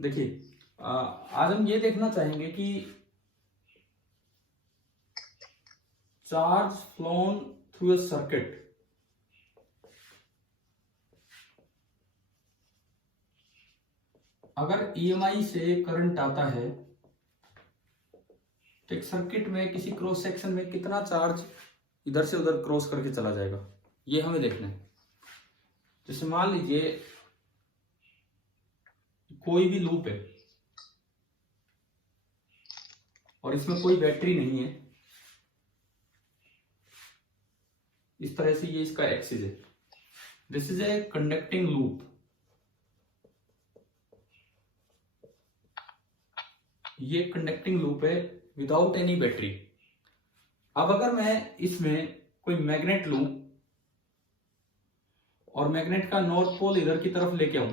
देखिए, आज हम ये देखना चाहेंगे कि charge phloem through a circuit, अगर ईएमआई से करंट आता है तो एक सर्किट में किसी क्रॉस सेक्शन में कितना चार्ज इधर से उधर क्रॉस करके चला जाएगा, ये हमें देखना है। जैसे मान लीजिए कोई भी लूप है और इसमें कोई बैटरी नहीं है, इस तरह से ये इसका एक्सिस है। This is a conducting loop. ये कंडक्टिंग लूप है विदाउट एनी बैटरी। अब अगर मैं इसमें कोई मैग्नेट लूं और मैग्नेट का नॉर्थ पोल इधर की तरफ लेके आऊं,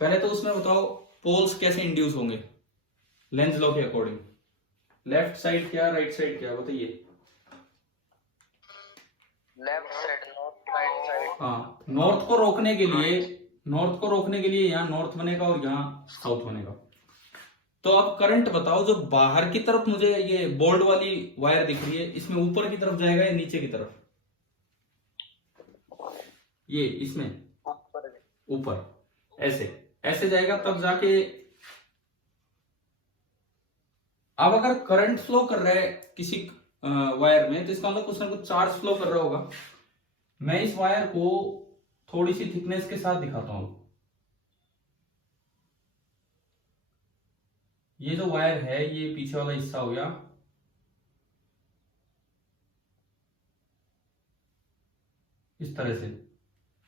पहले तो उसमें बताओ पोल्स कैसे इंड्यूस होंगे लेंज लॉ के अकॉर्डिंग। लेफ्ट साइड क्या, राइट साइड क्या, बताइए। Left side, north, right side. हाँ, नॉर्थ को रोकने के लिए यहाँ नॉर्थ बनेगा और यहाँ साउथ बनेगा। तो अब करंट बताओ, जो बाहर की तरफ मुझे ये बोल्ड वाली वायर दिख रही है, इसमें ऊपर की तरफ जाएगा या नीचे की तरफ? ये इसमें ऊपर, ऐसे ऐसे जाएगा तब जाके। अब अगर करंट फ्लो कर रहा है किसी वायर में, तो इसका मतलब कुछ ना कुछ चार्ज फ्लो कर रहा होगा। मैं इस वायर को थोड़ी सी थिकनेस के साथ दिखाता हूं। ये जो वायर है, ये पीछे वाला हिस्सा हो गया, इस तरह से।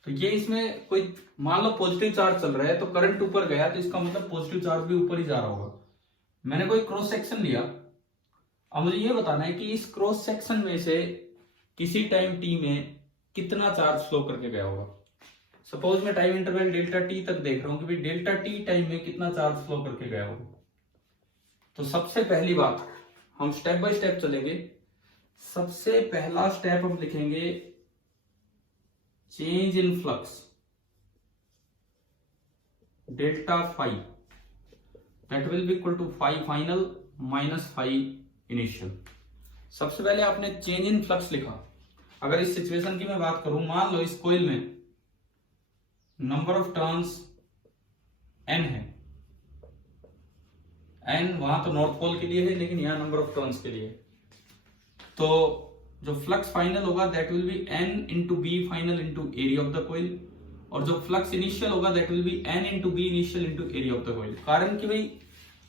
तो ये इसमें कोई मान लो पॉजिटिव चार्ज चल रहा है, तो करंट ऊपर गया तो इसका मतलब पॉजिटिव चार्ज भी ऊपर ही जा रहा होगा। मैंने कोई क्रॉस सेक्शन लिया, अब मुझे ये बताना है कि इस क्रॉस सेक्शन में से किसी टाइम टी में कितना चार्ज फ्लो करके गया होगा। सपोज मैं टाइम इंटरवल डेल्टा टी तक देख रहा हूं कि भाई डेल्टा टी टाइम में कितना चार्ज फ्लो करके गया होगा। तो सबसे पहली बात, हम स्टेप बाय स्टेप चलेंगे। सबसे पहला स्टेप हम लिखेंगे change in flux delta phi, that will be equal to phi final minus phi initial. सबसे पहले आपने चेंज इन फ्लक्स लिखा। अगर इस सिचुएशन की मैं बात करूं, मान लो इस कोइल में नंबर ऑफ टर्न्स n है, n वहां तो नॉर्थ पोल के लिए है, लेकिन यहां नंबर ऑफ टर्न्स के लिए। तो जो फ्लक्स फाइनल होगा that will be n into B final into area of the coil, और जो फ्लक्स इनिशियल होगा that will be n into B initial into area of the coil. कारण कि भाई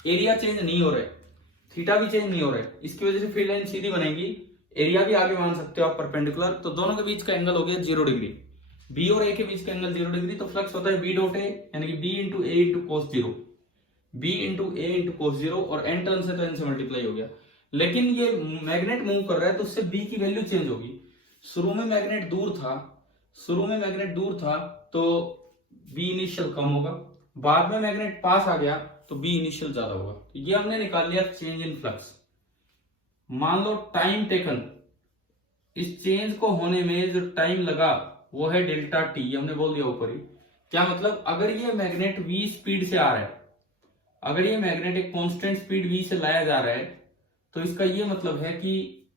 एरिया चेंज नहीं हो रहा है, थीटा भी चेंज नहीं हो रहा है, इसकी वजह से फील्ड लाइन सीधी बनेगी। एरिया भी आगे मान सकते हो आप परपेंडिकुलर, तो दोनों के बीच का एंगल हो गया 0 डिग्री। बी और ए के बीच का एंगल 0 डिग्री, तो फ्लक्स होता है बी डॉट ए, यानी कि B into A into cos 0, B into A into कोस 0, और एन टर्न से तो एन से मल्टीप्लाई हो गया। लेकिन ये मैग्नेट मूव कर रहा है तो उससे बी की वैल्यू चेंज होगी। शुरू में मैग्नेट दूर था तो बी इनिशियल कम होगा, बाद में मैग्नेट पास आ गया तो बी इनिशियल ज्यादा होगा। तो ये हमने निकाल लिया चेंज इन फ्लक्स। मान लो टाइम टेकन, इस चेंज को होने में जो टाइम लगा वो है डेल्टा टी, हमने बोल दिया ऊपर ही। क्या मतलब, अगर ये मैग्नेट v स्पीड से आ रहा है, अगर ये मैग्नेट एक कांस्टेंट स्पीड v से लाया जा रहा है, तो इसका ये मतलब है कि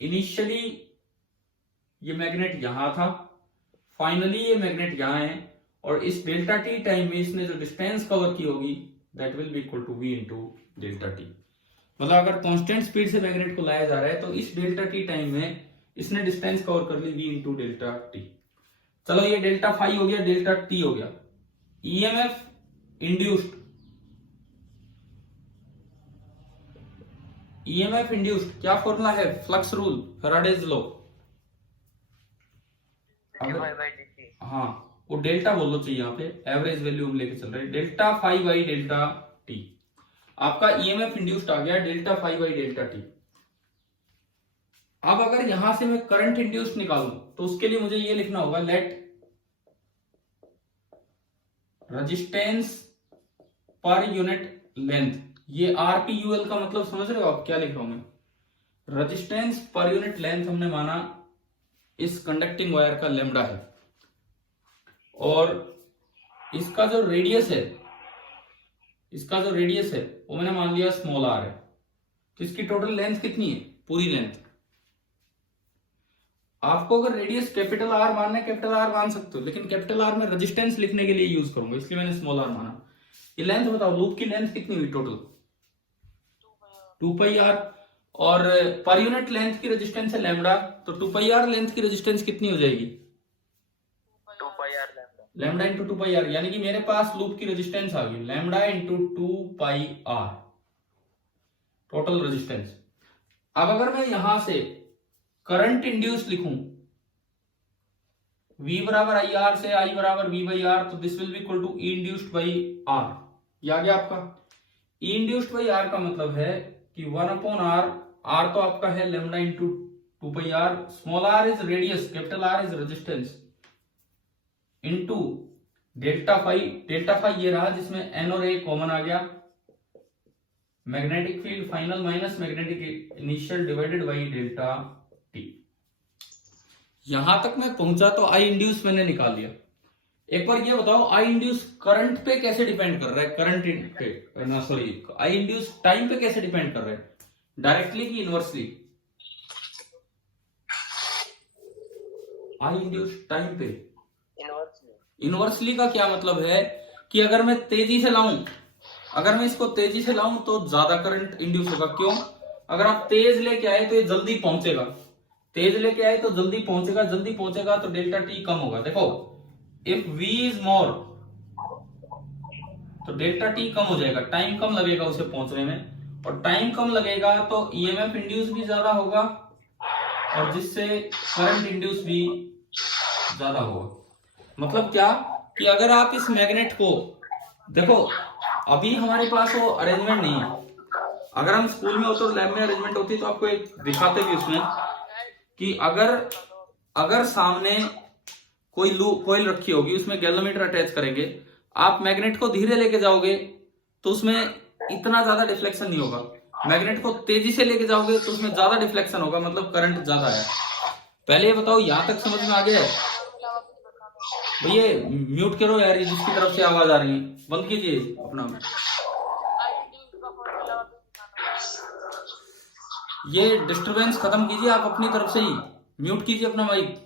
इनिशियली ये मैग्नेट यहां था, फाइनली ये मैग्नेट यहां है, और इस डेल्टा टी टाइम में इसने जो डिस्टेंस कवर की होगी that will be equal to v into delta T. मतलब अगर कांस्टेंट स्पीड से मैग्नेट को लाया जा रहा है तो इस डेल्टा टी टाइम में इसने डिस्टेंस कवर कर ली v इंटू डेल्टा टी। चलो ये डेल्टा फाई हो गया, डेल्टा टी हो गया। ईएमएफ इंड्यूस्ड, ईएमएफ इंड्यूस्ड क्या फॉर्मूला है, फ्लक्स रूल, फैराडेज लॉ। हाँ, वो डेल्टा बोलो चाहिए यहाँ पे, एवरेज वैल्यू हम लेके चल रहे हैं, delta phi by delta T. आपका ईएमएफ इंड्यूस्ड आ गया delta phi by delta T. अब अगर यहां से मैं करंट इंड्यूस्ड निकालूं तो उसके लिए मुझे ये लिखना होगा, let resistance per unit length. ये आरपीयूएल का मतलब समझ रहे हो आप क्या लिख रहा हूं मैं? रेजिस्टेंस पर यूनिट लेंथ हमने माना इस कंडक्टिंग वायर का लेमडा है, और इसका जो रेडियस है इसका जो रेडियस है वो मैंने मान लिया स्मॉल आर है, तो इसकी टोटल लेंथ कितनी है, पूरी लेंथ। आपको अगर रेडियस कैपिटल आर मानना है कैपिटल आर मान सकते हो, लेकिन कैपिटल आर में रेजिस्टेंस लिखने के लिए यूज करूंगा, इसलिए मैंने स्मॉल आर माना। ये लेंथ बताओ, लूप की लेंथ कितनी हुई टोटल, 2 पाई आर, और पर यूनिट लेंथ की रेजिस्टेंस है लैम्डा, तो 2 पाई आर लेंथ की रेजिस्टेंस कितनी हो जाएगी, 2 pi r lambda. Lambda into 2 pi R, यानी कि मेरे पास लूप की रेजिस्टेंस आ गई lambda into 2 pi R total resistance. अब अगर मैं यहां से करंट इंड्यूस लिखूं V बराबर आई आर से I बराबर V बाई आर, तो this will be equal to E induced by R। ये आ गया आपका E इंड्यूस्ड बाई R का मतलब है कि 1 अपॉन R, R तो आपका है lambda into 2 pi R, small r is radius, capital R is resistance, into delta phi ये रहा जिसमें N और A कॉमन आ गया, magnetic field final minus magnetic initial divided by delta T. यहां तक मैं पहुंचा तो आई इंड्यूस मैंने निकाल लिया। एक बार ये बताओ आई इंड्यूस करंट पे कैसे डिपेंड कर रहा है, करंट पे ना सॉरी आई इंड्यूस टाइम पे कैसे डिपेंड कर रहा है, डायरेक्टली कि इनवर्सली, आई इंड्यूस टाइम पे इनवर्सली का क्या मतलब है कि अगर मैं तेजी से लाऊं, अगर मैं इसको तेजी से लाऊं तो ज्यादा करंट इंड्यूस होगा। क्यों, अगर आप तेज लेके आए तो ये जल्दी पहुंचेगा, तेज लेके आए तो जल्दी पहुंचेगा, जल्दी पहुंचेगा तो डेल्टा टी कम होगा। देखो इफ v इज मोर तो डेल्टा टी कम हो जाएगा, टाइम कम लगेगा उसे पहुंचने में, और टाइम कम लगेगा तो ईएमएफ इंड्यूस भी ज्यादा होगा और जिससे करंट इंड्यूस भी ज्यादा होगा। मतलब क्या कि अगर आप इस मैग्नेट को देखो, अभी हमारे पास वो अरेंजमेंट नहीं है, अगर हम स्कूल में होते तो लैब में अरेंजमेंट होती तो आपको एक दिखाते भी उसमें कि अगर सामने कोई कोयल रखी होगी उसमें गैल्वेनोमीटर अटैच करेंगे, आप मैग्नेट को धीरे लेके जाओगे तो उसमें इतना ज्यादा डिफ्लेक्शन नहीं होगा, मैग्नेट को तेजी से लेके जाओगे तो उसमें ज्यादा डिफ्लेक्शन होगा, मतलब करंट ज्यादा है। पहले ये बताओ यहां तक समझ में आ गया है? भैया म्यूट करो यार, जिसकी तरफ से आवाज आ रही है बंद कीजिए अपना, ये डिस्टरबेंस खत्म कीजिए आप अपनी तरफ से ही, म्यूट कीजिए अपना माइक।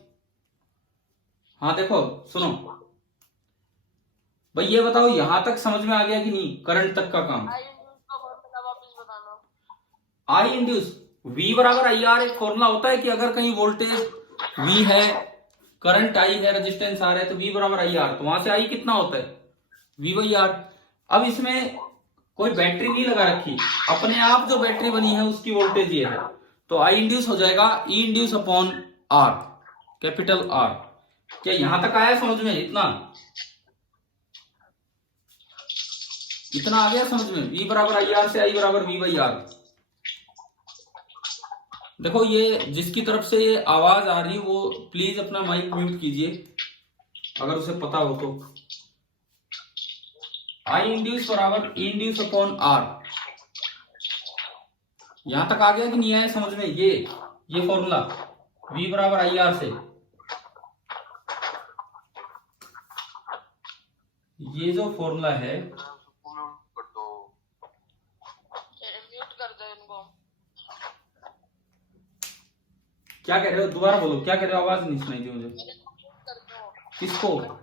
हाँ देखो सुनो भाई, ये बताओ यहां तक समझ में आ गया कि नहीं, करंट तक का काम। आई इंड्यूस V बराबर आई आर, एक फॉर्मूला होता है कि अगर कहीं वोल्टेज V है, करंट I है, रेजिस्टेंस R है, तो V बराबर आई आर, तो वहां से I कितना होता है V बाई आर। अब इसमें कोई बैटरी नहीं लगा रखी, अपने आप जो बैटरी बनी है उसकी वोल्टेज ये है, तो आई इंड्यूस हो जाएगा E induce upon R, capital R। क्या यहां तक आया समझ में? इतना आ गया समझ में? V बराबर आई आर से I बराबर V बाई आर। देखो ये जिसकी तरफ से ये आवाज आ रही है वो प्लीज अपना माइक म्यूट कीजिए अगर उसे पता हो तो। आई इंड्यूस बराबर E इंड्यूस अपॉन R। यहां तक आ गया कि नहीं आया समझ में? ये फॉर्मूला V बराबर आई आर से, ये जो फॉर्मूला है, क्या कह रहे हो? दोबारा बोलो, क्या कह रहे हो? आवाज नहीं सुनाई दी मुझे। किसको?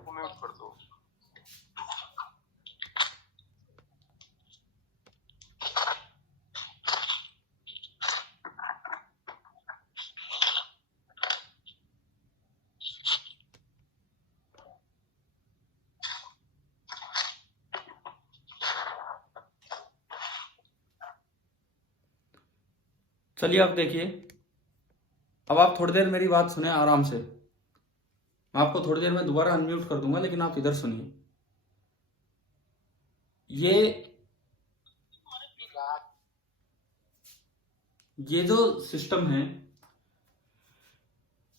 चलिए अब देखिए, अब आप थोड़ी देर मेरी बात सुने आराम से, मैं आपको थोड़ी देर में दोबारा अनम्यूट कर दूंगा, लेकिन आप इधर सुनिए। ये जो सिस्टम है,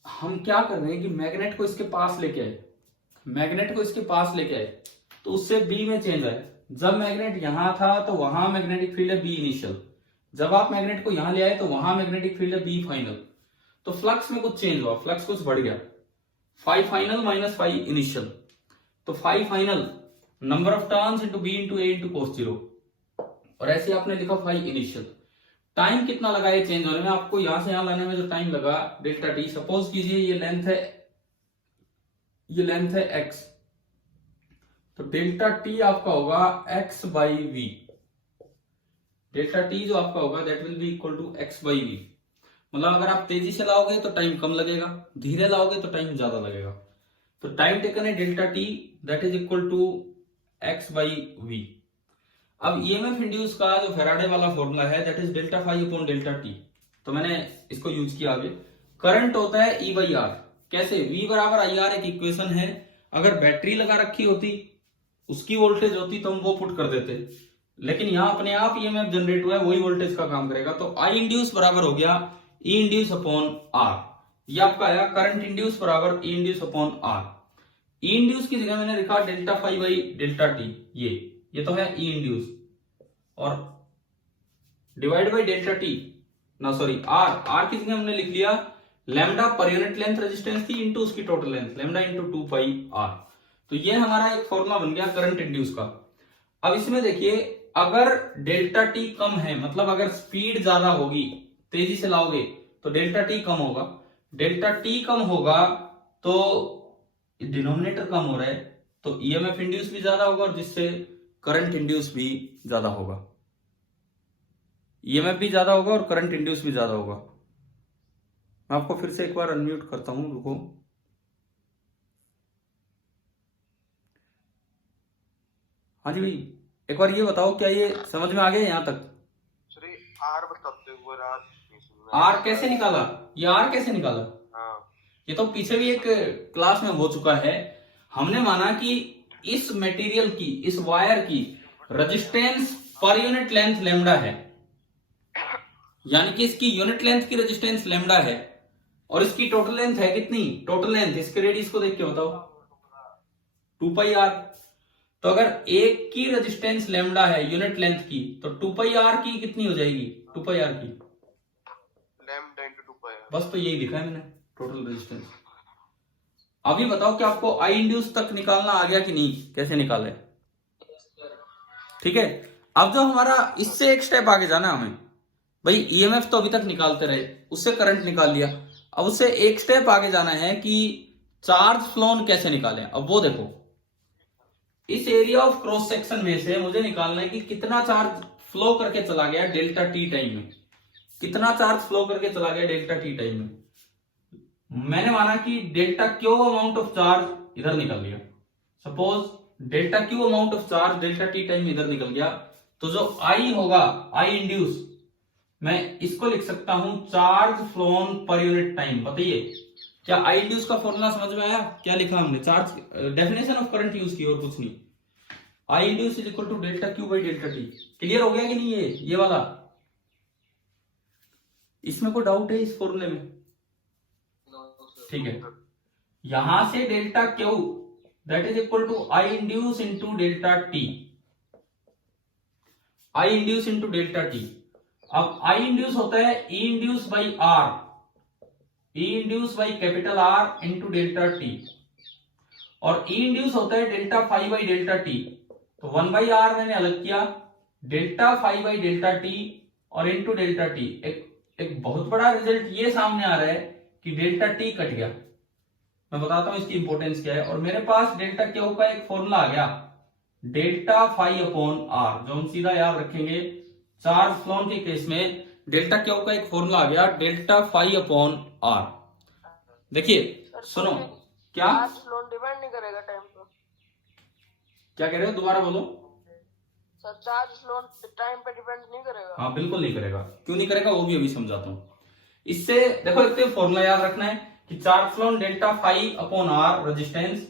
हम क्या कर रहे हैं कि मैग्नेट को इसके पास लेके आए, मैग्नेट को इसके पास लेके आए तो उससे बी में चेंज आए। जब मैग्नेट यहां था तो वहां मैग्नेटिक फील्ड है बी इनिशियल, जब आप मैग्नेट को यहां ले आए तो वहां मैग्नेटिक फील्ड है बी फाइनल, तो फ्लक्स में कुछ चेंज हुआ, फ्लक्स कुछ बढ़ गया, phi final minus phi initial, तो phi final number of turns into B into A into cos zero, और ऐसे आपने लिखा फाई इनिशियल। टाइम कितना लगा ये चेंज होने में, आपको यहां से यहां लाने में जो टाइम लगा डेल्टा टी, सपोज कीजिए ये लेंथ है x, तो डेल्टा टी आपका होगा x by V. Delta T जो आपका होगा that will be equal to x by V. मतलब अगर आप तेजी से लाओगे तो टाइम कम लगेगा, धीरे लाओगे तो टाइम ज्यादा लगेगा। तो टाइम टेकन है delta T that is equal to x by V. अब ईएमएफ इंड्यूस का जो फैराडे वाला फॉर्मूला है that is delta phi upon delta T, तो मैंने इसको यूज किया आगे। करंट होता है ई बाई आर, कैसे, V बराबर आई आर एक इक्वेशन है, अगर बैटरी लगा रखी होती उसकी वोल्टेज होती तो हम वो पुट कर देते, लेकिन यहां अपने आप ईएमएफ जनरेट हुआ है, वही वोल्टेज का काम करेगा। तो आई इंड्यूस बराबर हो गया ई इंड्यूस अपॉन आर, ये आपका आया करंट इंड्यूस बराबर E induced upon R. E induced की जगह मैंने लिखा delta phi by delta T, ये तो है ई इंड्यूस, और डिवाइड बाई डेल्टा टी ना सॉरी आर की जगह हमने लिख लिया lambda per unit length resistance थी इनटू उसकी total length, lambda into 2 pi R. तो ये हमारा एक फॉर्मूला बन गया करंट इंड्यूस का। अब इसमें देखिए अगर डेल्टा टी कम है, मतलब अगर स्पीड ज्यादा होगी, तेजी से लाओगे तो डेल्टा टी कम होगा, डेल्टा टी कम होगा तो डिनोमिनेटर कम हो रहा है, तो ईएमएफ इंड्यूस भी ज्यादा होगा और जिससे करंट इंड्यूस भी ज्यादा होगा, ईएमएफ भी ज्यादा होगा और करंट इंड्यूस भी ज्यादा होगा। मैं आपको फिर से एक बार अनम्यूट करता हूं, रुको। हाँ जी भाई, एक बार ये बताओ क्या ये समझ में आ गया यहां तक? आर बताते हुए आर कैसे निकाला, ये आर कैसे निकाला? हाँ। ये तो पीछे भी एक क्लास में हो चुका है। हमने माना कि इस मटेरियल की, इस वायर की resistance per unit length lambda है, यानी कि इसकी यूनिट लेंथ की रेजिस्टेंस लैम्डा है, और इसकी टोटल लेंथ है कितनी, टोटल लेंथ इसके रेडियस को देख के बताओ 2 पाई आर। तो अगर एक की रेजिस्टेंस लैम्डा है यूनिट लेंथ की, तो 2 पाई आर की कितनी हो जाएगी, 2 पाई आर की लैम्डा इनटू 2 पाई आर। बस, तो यही लिखा है मैंने टोटल रेजिस्टेंस। अभी बताओ कि आपको आई इंड्यूस तक निकालना आ गया कि नहीं, कैसे निकाले? ठीक है, अब जो हमारा इससे एक स्टेप आगे जाना है हमें, भाई ईएमएफ तो अभी तक निकालते रहे, उससे करंट निकाल लिया, अब उससे एक स्टेप आगे जाना है कि चार्ज फ्लोन कैसे निकालें। अब वो देखो, इस एरिया ऑफ क्रॉस सेक्शन में से मुझे निकालना है कि कितना चार्ज फ्लो करके चला गया डेल्टा टी टाइम में, कितना चार्ज फ्लो करके चला गया डेल्टा टी टाइम में। मैंने माना कि delta Q amount of charge इधर निकल गया, suppose delta Q amount of charge delta T time इधर निकल गया, तो जो आई होगा, आई इंड्यूस, मैं इसको लिख सकता हूं charge phloem per unit time. बताइए क्या आई इंड्यूस का फॉर्मूला समझ में आया? क्या लिखा हमने, charge definition of current use की और कुछ नहीं। I induced is equal to delta Q by delta T. Clear हो गया कि नहीं ये वाला? इसमें कोई डाउट है इस फॉर्मूले में? ठीक है, यहां से delta Q that is equal to I induced into delta T, I induced into delta T. अब आई इंड्यूस होता है E induced by R, E induced by capital R into delta T, और ई इंड्यूस होता है delta phi by delta T. तो 1 by R मैंने अलग किया, delta phi by delta T और इंटू डेल्टा टी। एक बहुत बड़ा रिजल्ट ये सामने आ रहा है कि डेल्टा टी कट गया। मैं बताता हूं इसकी इंपॉर्टेंस क्या है। और मेरे पास डेल्टा क्यू का एक फॉर्मूला आ गया, डेल्टा फाई अपॉन आर, जो हम सीधा याद रखेंगे चार्ज फ्लोन के केस में। डेल्टा क्यू का एक फॉर्मूला आ गया, डेल्टा फाई अपॉन आर। देखिए सुनो, क्या चार्ज फ्लोन डिपेंड नहीं करेगा टाइम पे? क्या कह रहे हो, दोबारा बोलो। सर चार्ज फ्लोन टाइम पे डिपेंड नहीं करेगा? हाँ बिल्कुल नहीं करेगा। क्यों नहीं करेगा वो भी अभी समझाता हूं। इससे देखो, एक तो फॉर्मूला याद रखना है कि charge flown delta phi upon R resistance,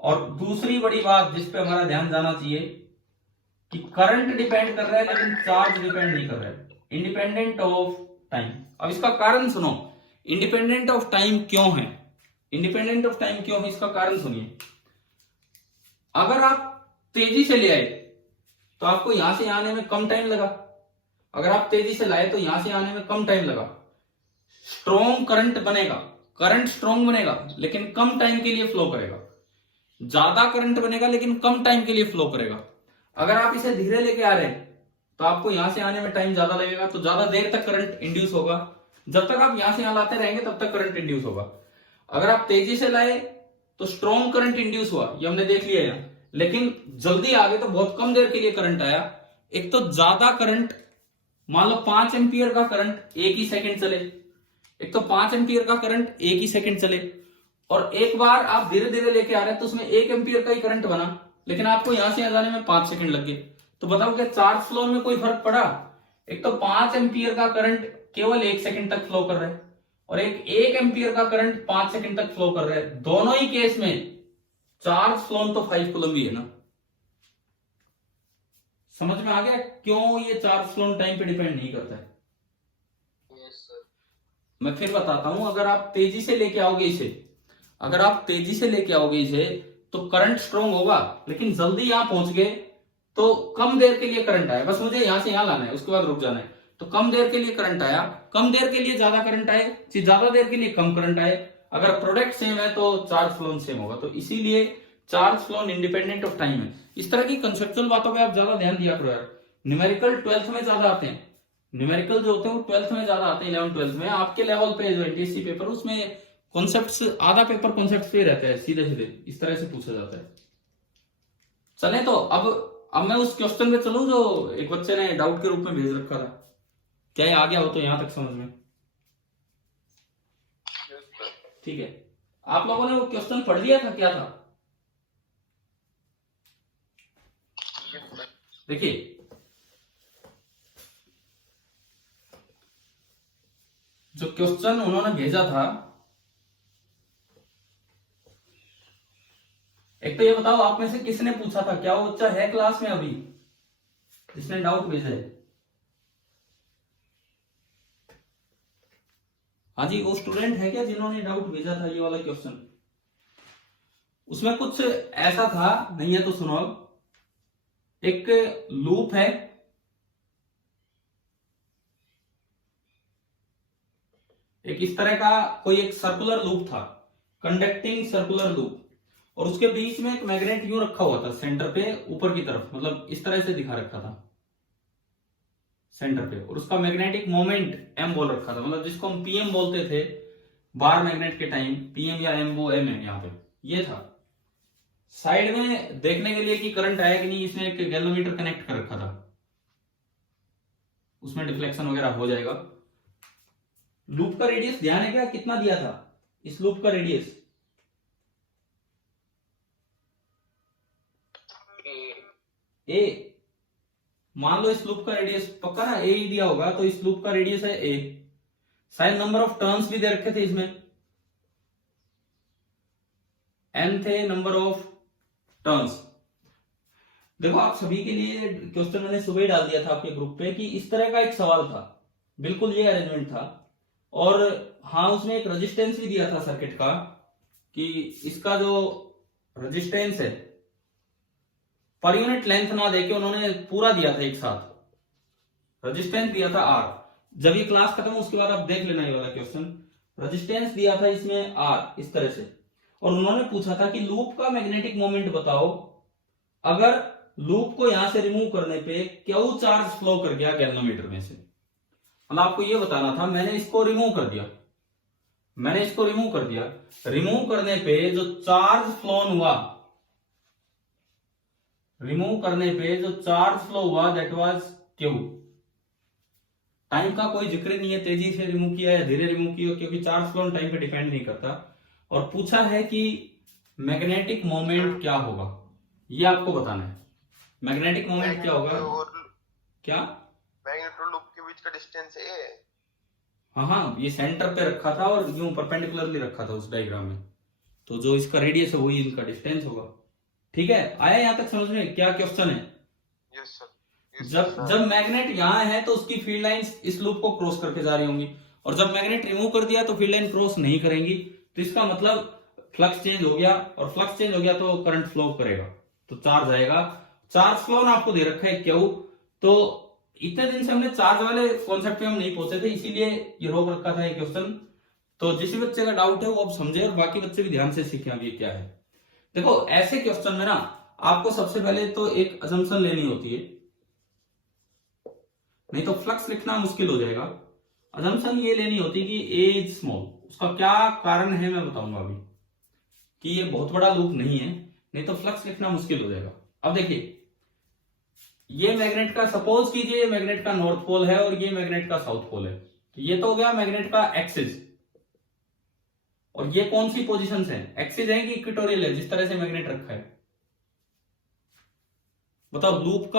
और दूसरी बड़ी बात जिस पे हमारा ध्यान जाना चाहिए कि करंट डिपेंड कर रहा है लेकिन चार्ज डिपेंड नहीं कर रहा है, इंडिपेंडेंट ऑफ टाइम। अब इसका कारण सुनो, इंडिपेंडेंट ऑफ टाइम क्यों है, इंडिपेंडेंट ऑफ टाइम क्यों है, इसका कारण सुनिए। अगर आप तेजी से ले आए तो आपको यहां से आने में कम टाइम लगा, अगर आप तेजी से लाए तो यहां से आने में कम टाइम लगा। स्ट्रॉन्ग करंट बनेगा, करंट स्ट्रॉन्ग बनेगा लेकिन कम टाइम के लिए फ्लो करेगा। ज्यादा करंट बनेगा लेकिन कम टाइम के लिए फ्लो करेगा। अगर आप इसे धीरे लेके आ रहे हैं तो आपको यहां से आने में टाइम ज्यादा लगेगा, तो ज्यादा देर तक करंट इंड्यूस होगा। जब तक आप यहां से यहां लाते रहेंगे तब तक करंट इंड्यूस होगा। अगर आप तेजी से लाए तो स्ट्रॉन्ग करंट इंड्यूस हुआ, ये हमने देख लिया यहाँ। लेकिन जल्दी आ गए तो बहुत कम देर के लिए करंट आया। एक तो ज्यादा करंट, मान लो 5 एम्पियर का करंट एक ही सेकंड चले, एक तो 5 एम्पियर का करंट एक ही सेकंड चले, और एक बार आप धीरे धीरे लेके आ रहे हैं तो उसमें 1 एम्पियर का ही करंट बना, लेकिन आपको यहां से यहां जाने में 5 सेकंड लग गए। तो बताओ क्या चार्ज फ्लो में कोई फर्क पड़ा? एक तो 5 एम्पियर का करंट केवल 1 सेकंड तक फ्लो कर रहा है, और एक 1 एम्पियर का करंट 5 सेकंड तक फ्लो कर रहा है। दोनों ही केस में चार्ज फ्लो तो 5 कूलम भी है ना। समझ में आ गया क्यों ये चार्ज फ्लो टाइम पे डिपेंड नहीं करता है? मैं फिर बताता हूं, अगर आप तेजी से लेके आओगे इसे, अगर आप तेजी से लेके आओगे इसे तो करंट स्ट्रॉन्ग होगा, लेकिन जल्दी यहां पहुंच गए तो कम देर के लिए करंट आया। बस मुझे यहां से यहां लाना है, उसके बाद रुक जाना है। तो कम देर के लिए करंट आया, कम देर के लिए ज्यादा करंट आए, ज्यादा देर के लिए कम करंट आए। अगर प्रोडक्ट सेम है तो चार्ज फ्लो सेम होगा। तो इसीलिए charge flow independent of time है। इस तरह की कंसेप्चुअल बातों पे आप ज्यादा ध्यान दिया करो यार। न्यूमेरिकल 12th में ज्यादा आते हैं, न्यूमेरिकल जो होते हैं वो 12th में ज्यादा आते हैं, 11th 12th में। आपके लेवल पे जो एनटीएससी पेपर उसमें कॉन्सेप्ट्स, आधा पेपर कॉन्सेप्ट्स पे रहता है, सीधे सीधे इस तरह से पूछा जाता है। चले तो अब मैं उस क्वेश्चन पे चलूं जो एक बच्चे ने डाउट के रूप में भेज रखा था। क्या ये आ गया हो तो यहां तक समझ में? ठीक है, आप लोगों ने वो क्वेश्चन पढ़ लिया था? क्या था? देखिए, जो क्वेश्चन उन्होंने भेजा था, एक तो ये बताओ आप में से किसने पूछा था? क्या वो बच्चा है क्लास में अभी जिसने डाउट भेजा है? हाँ जी, वो स्टूडेंट है क्या जिन्होंने डाउट भेजा था ये वाला क्वेश्चन? उसमें कुछ ऐसा था, नहीं है तो सुनो। एक लूप है, एक इस तरह का कोई एक सर्कुलर लूप था, कंडक्टिंग सर्कुलर लूप, और उसके बीच में एक मैग्नेट यूं रखा हुआ था सेंटर पे ऊपर की तरफ, मतलब इस तरह से दिखा रखा था सेंटर पे, और उसका मैग्नेटिक मोमेंट एम बोल रखा था, मतलब जिसको हम पीएम बोलते थे बार मैग्नेट के टाइम, पीएम या एम, वो एम है यहाँ पे, ये था। साइड में देखने के लिए कि करंट आया कि नहीं, इसमें एक गैल्वेनोमीटर कनेक्ट कर रखा था, उसमें डिफ्लेक्शन वगैरह हो जाएगा। लूप का रेडियस ध्यान है क्या कितना दिया था? इस लूप का रेडियस ए, मान लो इस लूप का रेडियस पक्का ना ए ही दिया होगा, तो इस लूप का रेडियस है ए। शायद नंबर ऑफ टर्न्स भी दे रखे थे इसमें, n थे नंबर ऑफ टर्न्स। देखो आप सभी के लिए क्वेश्चन मैंने सुबह ही डाल दिया था आपके ग्रुप पे कि इस तरह का एक सवाल था, बिल्कुल ये अरेंजमेंट था, और हाँ उसमें एक रेजिस्टेंस भी दिया था सर्किट का, कि इसका जो रेजिस्टेंस है पर यूनिट लेंथ ना देके उन्होंने पूरा दिया था एक साथ, रेजिस्टेंस दिया था R। जब ये क्लास खत्म हो उसके बाद आप देख लेना ये वाला क्वेश्चन। रेजिस्टेंस दिया था इसमें R इस तरह से, और उन्होंने पूछा था कि लूप का मैग्नेटिक मोमेंट बताओ, अगर लूप को यहां से रिमूव करने पे क्यों चार्ज फ्लो कर गया गैल्वेनोमीटर में से। मतलब आपको ये बताना था, मैंने इसको रिमूव कर दिया, मैंने इसको रिमूव कर दिया, रिमूव करने पे जो चार्ज फ्लो हुआ, रिमूव करने पे जो चार्ज फ्लो हुआ दैट वाज क्यू। टाइम का कोई जिक्र नहीं है, तेजी से रिमूव किया या धीरे रिमूव किया, क्योंकि चार्ज फ्लो टाइम पे डिपेंड नहीं करता। और पूछा है कि मैग्नेटिक मोमेंट क्या होगा, ये आपको बताना है। मैग्नेटिक मोमेंट क्या होगा? क्या मैग्नेट और लूप के बीच का डिस्टेंस ए? हाँ, ये सेंटर पे रखा था और यूं परपेंडिकुलरली रखा था उस डायग्राम में, तो जो इसका रेडियस है वही इनका डिस्टेंस होगा। ठीक है, आया यहां तक समझ में क्या क्वेश्चन है? Yes sir. जब मैग्नेट यहाँ है तो उसकी फील्ड लाइंस इस लूप को क्रॉस करके जा रही होंगी, और जब मैग्नेट रिमूव कर दिया तो फील्ड लाइन क्रॉस नहीं करेंगी, तो इसका मतलब फ्लक्स चेंज हो गया, और फ्लक्स चेंज हो गया तो करंट फ्लो करेगा, तो चार्ज आएगा। चार्ज फ्लो ना आपको दे रखा है क्यों, तो इतने दिन से हमने चार्ज वाले कॉन्सेप्ट पे हम नहीं पहुंचे थे, इसीलिए ये रोक रखा था ये क्वेश्चन। तो जिस बच्चे का डाउट है वो अब समझे, और बाकी बच्चे भी ध्यान से सीखें अब ये क्या है। देखो ऐसे क्वेश्चन में ना आपको सबसे पहले तो एक असम्पशन लेनी होती है, नहीं तो फ्लक्स लिखना मुश्किल हो जाएगा। अजम्पशन ये लेनी होती कि ए इज स्मॉल। उसका क्या कारण है मैं बताऊंगा अभी, कि ये बहुत बड़ा लूप नहीं है, नहीं तो फ्लक्स लिखना मुश्किल हो जाएगा। अब देखिए, ये मैग्नेट का, सपोज कीजिए मैग्नेट का नॉर्थ पोल है और ये मैग्नेट का साउथ पोल है, तो ये तो हो गया मैग्नेट का एक्सिस। और ये कौन सी पोजीशंस हैं, एक्सिस है कि इक्वेटोरियल है, जिस तरह से मैग्नेट रखा है। बताओ, लूप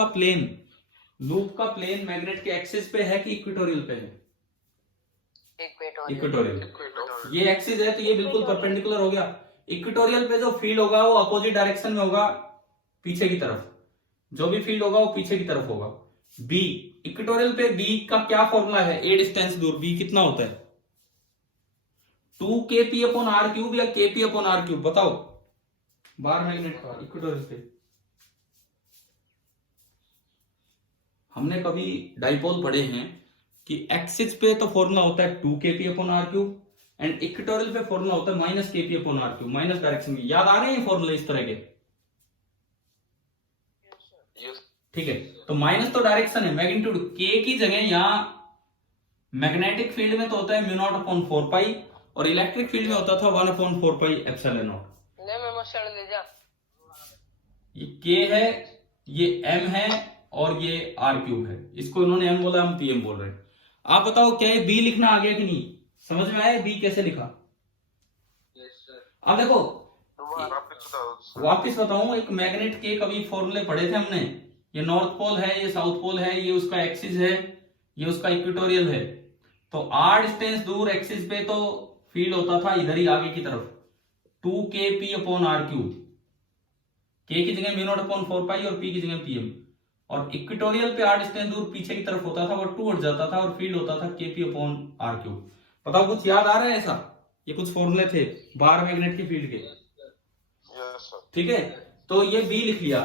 का प्लेन मैग्नेट के एक्सिस पे है कि इक्वेटोरियल पे है? इक्वेटोरियल। ये एक्सिस है तो ये बिल्कुल परपेंडिकुलर हो गया। इक्वेटोरियल पे जो फील्ड होगा वो अपोजिट डायरेक्शन में होगा, पीछे की तरफ। जो भी फील्ड होगा वो पीछे की तरफ होगा। बी, इक्वेटोरियल पे बी का क्या फॉर्मूला है, ए डिस्टेंस दूर, बी कितना होता है? 2kp अपॉन आर क्यूब या kp अपॉन आर क्यूब? बताओ, बार मैग्नेट का इक्वेटोरियल पे। हमने कभी डाइपोल पढ़े हैं कि एक्सिस पे तो फॉर्मूला होता है 2kp upon R cube and equatorial पे फॉर्मूला होता है -kp upon R cube, minus direction में। याद आ रहे हैं फॉर्मूला इस तरह के? ठीक है, तो माइनस तो डायरेक्शन है, मैग्नीट्यूड के की जगह यहां मैग्नेटिक फील्ड में तो होता है म्यू नॉट अपॉन 4 पाई और इलेक्ट्रिक फील्ड में होता था 1 अपॉन 4 पाई एप्सिलॉन नॉट। ये के है, ये एम है और ये आर क्यूब है। इसको इन्होंने एम बोला, हम पीएम बोल रहे हैं। आप बताओ क्या ये बी लिखना आ गया कि नहीं? समझ में आया बी कैसे लिखा? अब देखो, वापिस बताऊं, एक मैग्नेट के कभी फॉर्मूले पढ़े थे हमने। ये नॉर्थ पोल है, ये साउथ पोल है, ये उसका एक्सिस है, ये उसका इक्वेटोरियल है। तो आर डिस्टेंस दूर एक्सिस पे तो फील्ड होता था इधर ही आगे की तरफ, 2kp अपॉन आर क्यूब। के की जगह म्यू नॉट अपॉन 4 पाई और पी की जगह पीएम। और इक्वेटोरियल पे आर डिस्टेंस दूर पीछे की तरफ होता था, वो 2 हट जाता था और फील्ड होता था kp अपॉन आर क्यूब। बताओ, कुछ याद आ रहा है ऐसा? ये कुछ फॉर्मूले थे बार मैग्नेट की फील्ड के। ठीक है, तो ये बी लिख लिया।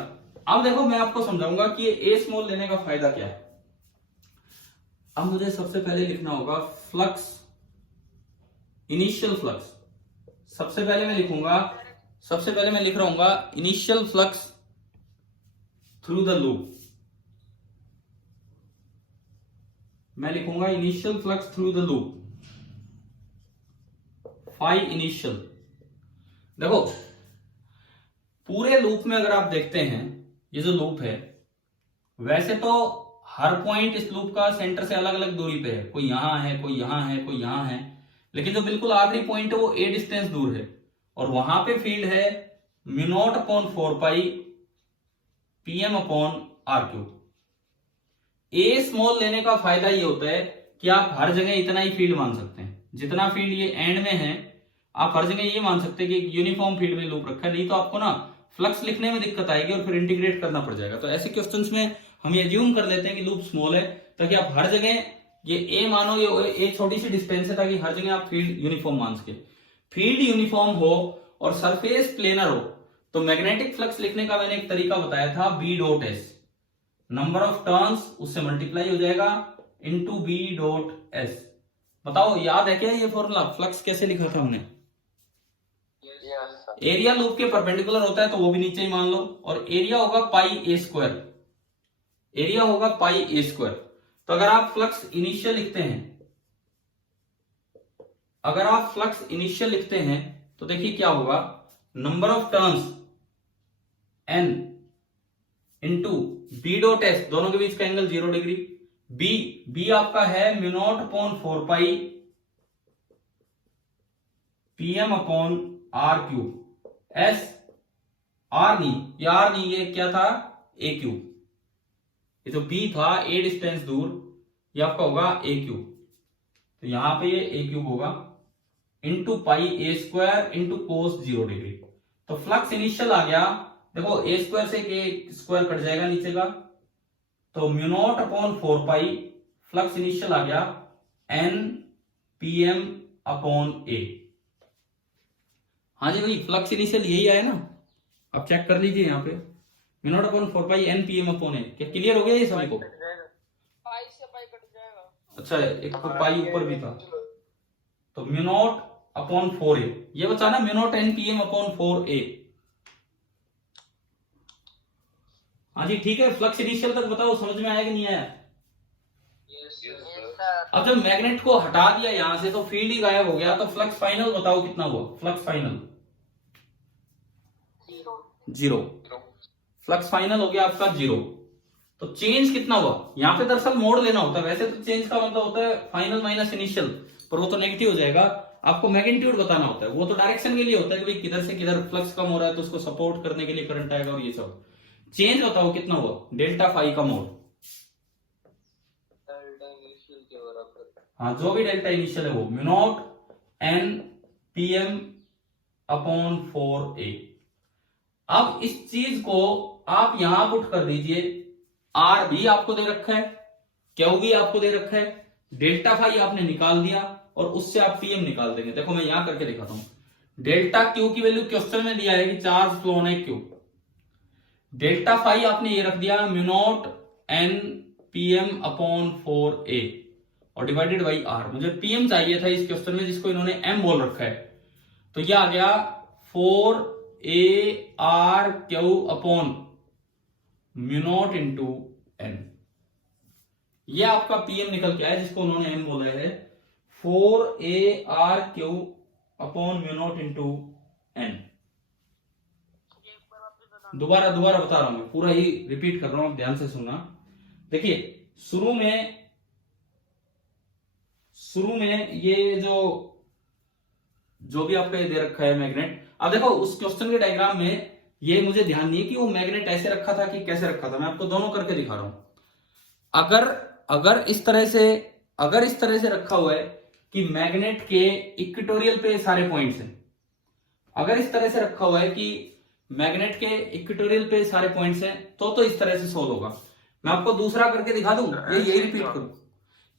अब देखो, मैं आपको समझाऊंगा कि ये ए स्मॉल लेने का फायदा क्या है। अब मुझे सबसे पहले लिखना होगा फ्लक्स, इनिशियल फ्लक्स। सबसे पहले मैं लिख रहा हूंगा initial flux through the loop. मैं लिखूंगा initial flux through the loop, phi initial. देखो, पूरे लूप में अगर आप देखते हैं, ये जो लूप है, वैसे तो हर पॉइंट इस लूप का सेंटर से अलग अलग दूरी पे है, कोई यहां है, कोई यहां है, कोई यहां है, लेकिन जो बिल्कुल आखिरी पॉइंट है वो ए डिस्टेंस दूर है और वहां पे फील्ड है mu naught upon 4 pi PM upon R cube. A small लेने का फायदा ये होता है कि आप हर जगह इतना ही फील्ड मान सकते हैं, जितना फील्ड ये एंड में है आप हर जगह ये मान सकते हैं कि यूनिफॉर्म फील्ड में लूप रखा है। नहीं तो आपको ना फ्लक्स लिखने में दिक्कत आएगी और फिर इंटीग्रेट करना पड़ जाएगा। तो ऐसे क्वेश्चंस में हम ये एज्यूम कर लेते हैं कि लूप स्मॉल है, ताकि आप हर जगह ये ए मानो, ये एक छोटी सी डिस्टेंस है, ताकि हर जगह आप फील्ड यूनिफॉर्म मान सके। फील्ड यूनिफॉर्म हो और सरफेस प्लेनर हो तो मैग्नेटिक फ्लक्स लिखने का मैंने एक तरीका बताया था, B dot S. Number of turns उससे मल्टीप्लाई हो जाएगा इनटू बी डॉट एस। बताओ, याद है क्या ये फॉर्मूला? फ्लक्स कैसे लिखा था हमने? एरिया लूप के परपेंडिकुलर होता है तो वो भी नीचे ही मान लो, और एरिया होगा पाई ए स्क्वायर। एरिया होगा पाई ए स्क्वायर। तो अगर आप फ्लक्स इनिशियल लिखते हैं, तो देखिए क्या होगा, number of turns N into B dot S, दोनों के बीच का एंगल 0 डिग्री। बी आपका है mu naught upon 4 pi PM upon R cube. S R नहीं, ये क्या था, ए क्यूब। ये जो बी था ए डिस्टेंस दूर, ये आपका होगा ए क्यूब। तो यहां पे ये ए क्यूब होगा इंटू पाई ए स्क्वायर इंटू कोस 0 डिग्री। तो फ्लक्स इनिशियल आ गया, देखो ए स्क्वायर से ए स्क्वायर कट जाएगा नीचे का, तो म्यू नॉट अपॉन 4 पाई फ्लक्स इनिशियल आ गया एन पीएम अपॉन ए। हाँ जी भाई, फ्लक्स इनिशियल यही आया ना, आप चेक कर लीजिए यहाँ पे, म्यू नॉट अपॉन 4 पाई एन पीएम अपॉन ए। क्या क्लियर हो गया ये सभी को? पाई से पाई कट जाएगा। अच्छा, एक तो पाई ऊपर भी था, तो म्यू नॉट अपॉन 4a, ये बचा ना, mu naught N PM upon 4a। हाँ जी ठीक है, फ्लक्स इनिशियल तक बताओ, समझ में आया कि नहीं आया? अब जब मैग्नेट को हटा दिया यहां से तो फील्ड ही गायब हो गया, तो फ्लक्स फाइनल बताओ कितना हुआ? Flux final 0। फ्लक्स फाइनल हो गया आपका 0। तो चेंज कितना हुआ? यहां पे दरअसल मोड़ लेना होता है, वैसे तो चेंज का मतलब होता है फाइनल माइनस इनिशियल, पर वो तो नेगेटिव हो जाएगा। आपको मैग्नीट्यूड बताना होता है, वो तो डायरेक्शन के लिए होता है कि भाई किधर से किधर फ्लक्स कम हो रहा है तो उसको सपोर्ट करने के लिए करंट आएगा और ये सब। चेंज बताओ कितना हुआ? डेल्टा फाई का मोड, हाँ जो भी डेल्टा इनिशियल है वो mu naught N P M upon 4a। अब इस चीज को आप यहां पुट कर दीजिए, आर भी आपको दे रखा है, क्यू भी आपको दे रखा है, डेल्टा फाई आपने निकाल दिया और उससे आप पीएम निकाल देंगे। देखो मैं यहां करके दिखाता हूं। डेल्टा क्यू की वैल्यू क्वेश्चन में दिया है कि चार्ज फ्लो है क्यू। डेल्टा फाई आपने ये रख दिया mu naught N PM upon 4a और डिवाइडेड बाई आर। मुझे पीएम चाहिए था इस क्वेश्चन में जिसको इन्होंने एम बोल रखा है, तो ये आ गया 4a R Q upon mu naught into N. ये आपका पीएम निकल के आया जिसको उन्होंने एम बोला है, 4a R Q upon mu naught into N. दोबारा बता रहा हूं मैं, पूरा ही रिपीट कर रहा हूं, आप ध्यान से सुनना। देखिए शुरू में ये जो भी आपका दे रखा है मैग्नेट, अब देखो उस क्वेश्चन के डायग्राम में ये मुझे ध्यान नहीं है कि वो मैग्नेट ऐसे रखा था कि कैसे रखा था, मैं आपको दोनों करके दिखा रहा हूं। अगर इस तरह से रखा हुआ है कि मैग्नेट के इक्वेटोरियल पे सारे पॉइंट्स हैं, अगर इस तरह से रखा हुआ है कि मैग्नेट के इक्वेटोरियल पे सारे पॉइंट्स हैं तो इस तरह से सोल्व होगा। मैं आपको दूसरा करके दिखा दूं,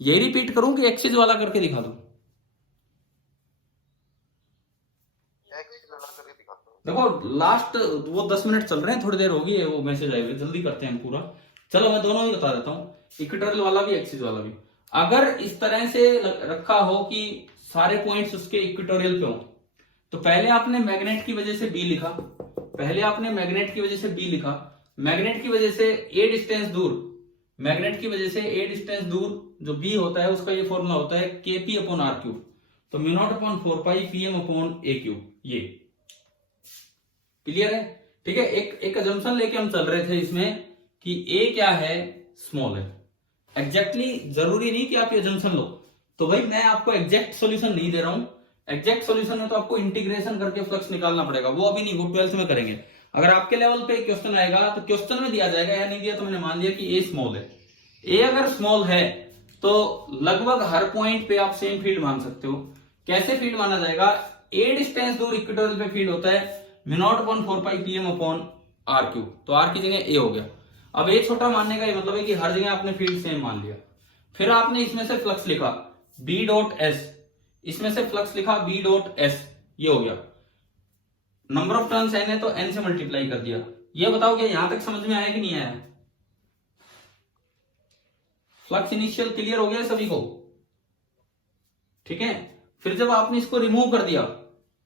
यही रिपीट करूं कि एक्सिस वाला करके दिखा दूं? देखो लास्ट वो 10 मिनट चल रहे हैं, थोड़ी देर होगी, वो मैसेज आएगा, जल्दी करते हैं हम पूरा। चलो मैं दोनों ही बता देता हूं, इक्वेटोरियल वाला भी एक्सिस वाला भी। अगर इस तरह से रखा हो कि सारे पॉइंट्स उसके इक्वेटोरियल पे हो, तो पहले आपने मैग्नेट की वजह से बी लिखा, मैग्नेट की वजह से ए डिस्टेंस दूर जो बी होता है उसका ये फॉर्मूला होता है केपी अपॉन आर क्यूब, तो mu naught upon 4 pi PM upon ए क्यूब। ये क्लियर है? ठीक है, एक अजम्पशन लेके हम चल रहे थे इसमें कि ए क्या है, स्मॉल है। एग्जैक्टली जरूरी नहीं कि आप ये अजम्पशन लो, तो भाई मैं आपको एग्जैक्ट सॉल्यूशन नहीं दे रहा हूं। एग्जैक्ट सॉल्यूशन में तो आपको इंटीग्रेशन करके फ्लक्स निकालना पड़ेगा, वो अभी नहीं, वो 12th में करेंगे। अगर आपके लेवल पे क्वेश्चन आएगा तो क्वेश्चन में दिया जाएगा, या नहीं दिया तो मैंने मान लिया कि ए स्मॉल है। ए अगर स्मॉल है तो लगभग हर पॉइंट पे आप सेम फील्ड मान सकते हो। कैसे फील्ड माना जाएगा? ए डिस्टेंस दूर इक्वेटोरियल पे फील्ड होता है mu naught upon 4 pi PM upon R cube, तो आर की जगह ए हो गया। अब ए छोटा मानने का ये मतलब है कि हर जगह आपने फील्ड सेम मान लिया। फिर आपने इसमें से फ्लक्स लिखा बी डॉट एस, इसमें से फ्लक्स लिखा बी डॉट एस, ये हो गया। नंबर ऑफ टर्न्स एन है तो एन से मल्टीप्लाई कर दिया। ये बताओ कि यहां तक समझ में आया कि नहीं आया? फ्लक्स इनिशियल क्लियर हो गया सभी को? ठीक है, फिर जब आपने इसको रिमूव कर दिया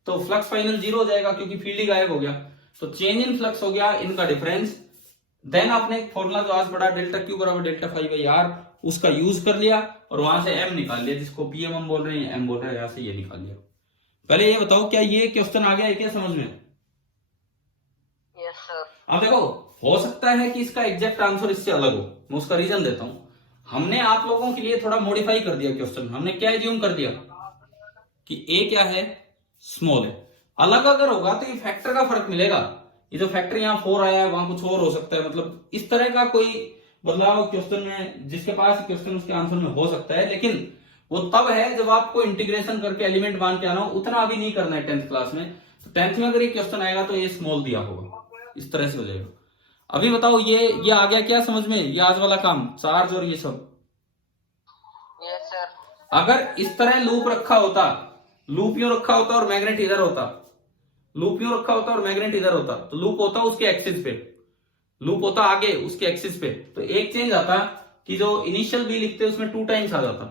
तो फ्लक्स फाइनल 0 हो जाएगा क्योंकि फील्ड ही गायब हो गया, तो चेंज इन फ्लक्स हो गया इनका डिफरेंस। देन आपने फॉर्मूला जो आज पढ़ा डेल्टा क्यू बराबर डेल्टा फाई बाई आर, उसका यूज कर लिया और वहां से एम निकाल लिया, जिसको पीएम हम बोल रहे हैं, एम बोल रहे हैं, यहां से ये निकाल लिया। पहले ये बताओ क्या ये क्वेश्चन आ गया है क्या समझ में? Yes sir. अब देखो हो सकता है कि इसका एग्जैक्ट आंसर इससे अलग हो, मैं उसका रीजन देता हूं। हमने आप लोगों के लिए थोड़ा मॉडिफाई कर दिया क्वेश्चन। हमने क्या एज्यूम कर दिया कि ए क्या है, स्मॉल है। अलग अगर होगा तो ये फैक्टर का फर्क मिलेगा, ये जो फैक्टर यहाँ 4 आया है वहां कुछ और हो सकता है, मतलब इस तरह का कोई बदलाव क्वेश्चन में, जिसके पास क्वेश्चन उसके आंसर में हो सकता है, लेकिन वो तब है जब आपको इंटीग्रेशन करके एलिमेंट मान के आना हो। उतना अभी नहीं करना है 10th क्लास में। तो 10th में अगर ये क्वेश्चन आएगा तो ये स्मॉल दिया होगा, इस तरह से हो जाएगा। अभी बताओ ये आ गया क्या समझ में, ये आज वाला काम, चार्ज और ये सब? Yes sir. अगर इस तरह लूप रखा होता, लूप यूं रखा होता और मैग्नेट इधर होता, लूप यूं रखा होता और मैग्नेट इधर होता, तो लूप होता उसके एक्सिस पे, लूप होता आगे उसके एक्सिस पे, तो एक चेंज आता कि जो इनिशियल बी लिखते हैं उसमें 2 टाइम्स आ जाता,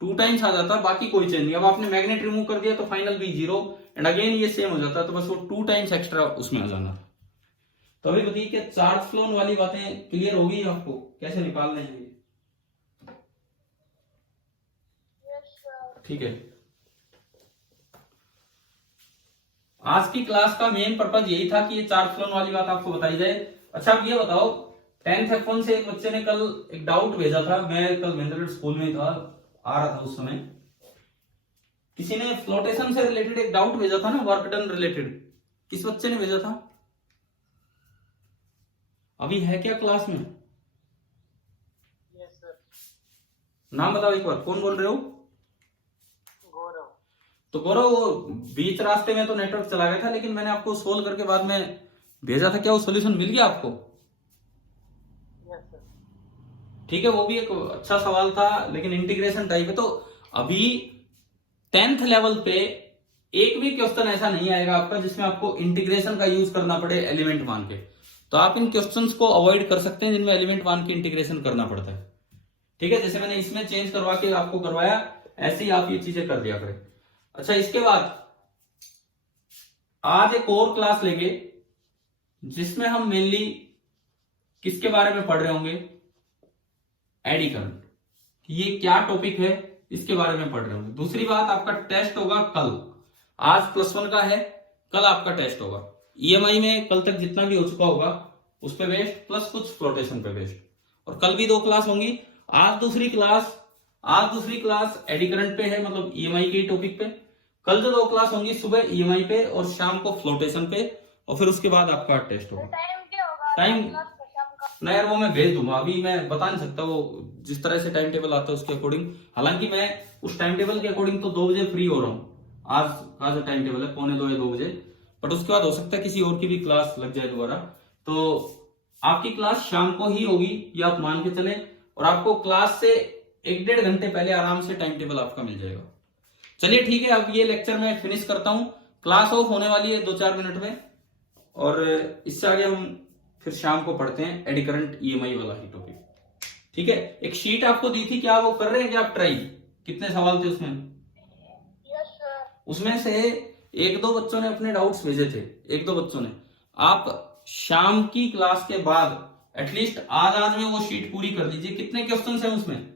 2 टाइम्स आ जाता, बाकी कोई चेंज नहीं। अब आपने मैग्नेट रिमूव कर दिया तो फाइनल बी 0 एंड अगेन ये सेम हो जाता, तो बस वो 2 टाइम्स एक्स्ट्रा उसमें आ जाना। तो अभी बताइए क्या चार्ज फ्लो वाली बातें क्लियर होगी आपको, कैसे निकालने हैं? ठीक है, आज की क्लास का मेन पर्पज यही था कि ये चार्ज फ्लोन वाली बात आपको बताई जाए। अच्छा आप ये बताओ, 10th F1 से एक बच्चे ने कल एक डाउट भेजा था, मैं कल महेंद्रगढ़ स्कूल में था, आ रहा था उस समय, किसी ने फ्लोटेशन से रिलेटेड एक डाउट भेजा था ना, वर्क डन रिलेटेड, किस बच्चे ने भेजा था? अभी है क्या क्लास में? Yes sir. नाम बताओ एक बार, कौन बोल रहे हो? गौरव। तो गौरव, वो बीच रास्ते में तो नेटवर्क चला गया था, लेकिन मैंने आपको सोल्व करके बाद में भेजा था, क्या वो सॉल्यूशन मिल गया आपको? Yes sir. ठीक है, वो भी एक अच्छा सवाल था, लेकिन इंटीग्रेशन टाइप है। तो अभी 10th लेवल पे एक भी क्वेश्चन ऐसा नहीं आएगा आपका जिसमें आपको इंटीग्रेशन का यूज करना पड़े एलिमेंट मान के। तो आप इन क्वेश्चंस को अवॉइड कर सकते हैं जिनमें एलिमेंट मान के इंटीग्रेशन करना पड़ता है। ठीक है, जैसे मैंने इसमें चेंज करवा के आपको करवाया, ऐसे ही आप ये चीजें कर दिया करें। अच्छा, इसके बाद आज एक और क्लास लेंगे जिसमें हम मेनली किसके बारे में पढ़ रहे होंगे? Eddy current. ये क्या टॉपिक है इसके बारे में पढ़ रहे होंगे। दूसरी बात, आपका टेस्ट होगा कल, आज +1 का है, कल आपका टेस्ट होगा। ईएमआई में कल तक जितना भी हो चुका होगा उस पे बेस्ड, प्लस कुछ फ्लोटेशन पे बेस्ड। और कल भी 2 क्लास होंगी। आज दूसरी क्लास एडी करंट पे है, मतलब ईएमआई के टॉपिक पे। कल जो 2 क्लास होंगी, सुबह ईएमआई पे और शाम को फ्लोटेशन पे, और फिर उसके बाद आपका टेस्ट होगा। टाइम क्या होगा? टाइम शाम का? ना यार, वो मैं भेज दूंगा, अभी मैं बता नहीं सकता, वो जिस तरह से टाइम टेबल आता है उसके अकॉर्डिंग। हालांकि मैं उस टाइम टेबल के अकॉर्डिंग तो 2 बजे फ्री हो रहा हूँ। आज का जो टाइम टेबल है 1:45 या 2 बजे, बट उसके बाद हो सकता है किसी और की भी क्लास लग जाए दोबारा। तो आपकी क्लास शाम को ही होगी, ये आप मान के चले, और आपको क्लास से 1-1.5 घंटे पहले आराम से टाइम टेबल आपका मिल जाएगा। चलिए ठीक है, अब ये लेक्चर मैं फिनिश करता हूँ। क्लास ऑफ होने वाली है 2-4 मिनट में, और इससे आगे हम फिर शाम को पढ़ते हैं एडी करंट ईएमआई वाला ही टॉपिक। ठीक है, एक शीट आपको दी थी, क्या वो कर रहे हैं क्या आप ट्राई? कितने सवाल थे उसमें? Yes sir. उसमें से 1-2 बच्चों ने अपने डाउट्स भेजे थे, 1-2 बच्चों ने। आप शाम की क्लास के बाद एटलीस्ट आज में वो शीट पूरी कर लीजिए। कितने क्वेश्चन हैं उसमें?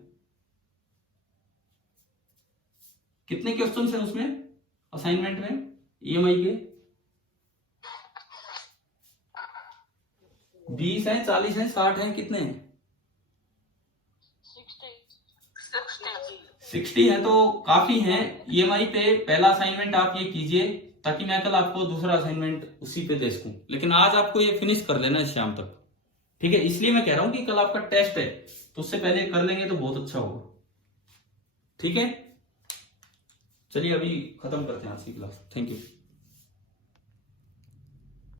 कितने क्वेश्चन हैं उसमें असाइनमेंट में ईएमआई के? 20 हैं, 40 हैं, 60 हैं, कितने हैं? 60 है, तो काफी हैं। ईएमआई पे पहला असाइनमेंट आप ये कीजिए, ताकि मैं कल आपको दूसरा असाइनमेंट उसी पे दे सकूं। लेकिन आज आपको ये फिनिश कर लेना है शाम तक। ठीक है, इसलिए मैं कह रहा हूं कि कल आपका टेस्ट है, तो उससे पहले कर लेंगे तो बहुत अच्छा होगा। ठीक है, चलिए अभी खत्म करते हैं आज की क्लास। Thank you.